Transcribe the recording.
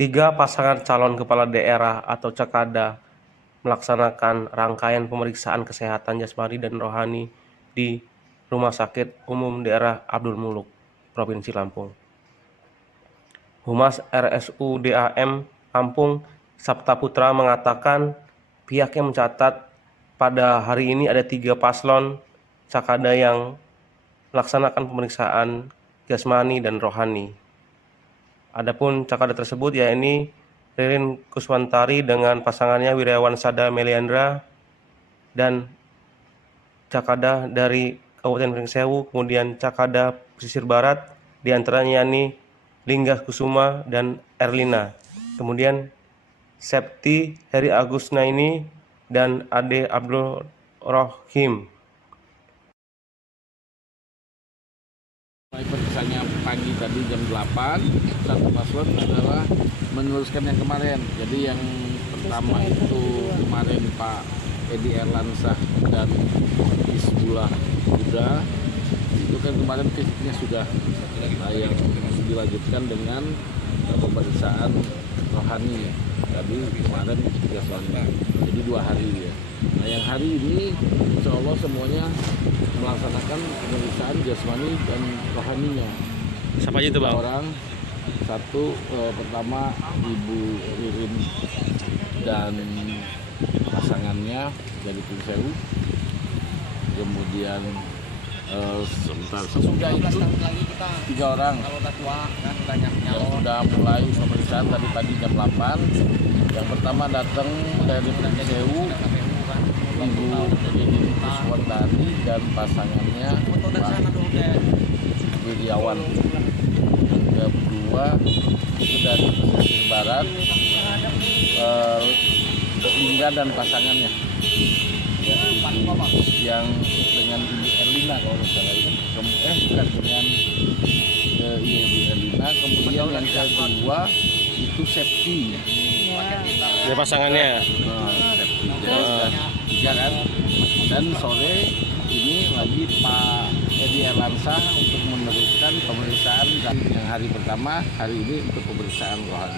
Tiga pasangan calon kepala daerah atau Cakada melaksanakan rangkaian pemeriksaan kesehatan jasmani dan rohani di Rumah Sakit Umum Daerah Abdul Muluk, Provinsi Lampung. Humas RSUDAM Lampung, Sabta Putra, mengatakan pihaknya mencatat pada hari ini ada 3 paslon Cakada yang melaksanakan pemeriksaan jasmani dan rohani. Adapun Cakada tersebut yakni Ririn Kuswantari dengan pasangannya Wirawan Sada Meliandra dan Cakada dari Kabupaten Pringsewu, kemudian Cakada pesisir barat diantaranya yakni Linggas Kusuma dan Erlina, kemudian Septi Heri Agusnaini dan Ade Abdul Rohim. Periksaannya pagi tadi jam 8, satu paslon adalah meneruskan yang kemarin. Jadi yang pertama itu kemarin Pak Edi Erlansah dan Isbullah Huda, itu kan kemarin fisiknya sudah yang dilanjutkan dengan pemeriksaan rohani. Tadi kemarin 3 soalnya, jadi 2 hari ya. Nah yang hari ini insya Allah semuanya melaksanakan pemeriksaan jasmani dan rohaninya. Siapa aja itu, Bang? Orang satu, pertama Ibu Ririn dan pasangannya dari Pringsewu, kemudian sesudah itu 3 orang yang sudah mulai pemeriksaan tadi jam 8. Yang pertama datang dari Pringsewu, Ibu Ririn Kuswantari dan pasangannya Pak Wirawan. Yang kedua itu dari pesisir barat, Lingga dan pasangannya yang dengan Ibu Erlina kalau nggak salah itu, bukan dengan Ibu Erlina. Kemudian yang kedua itu Septi, Dari pasangannya. Septi sudah 3 kan. Dan sore ini lagi Pak Edi Erlansah untuk meneruskan pemeriksaan yang hari pertama, hari ini untuk pemeriksaan rohani.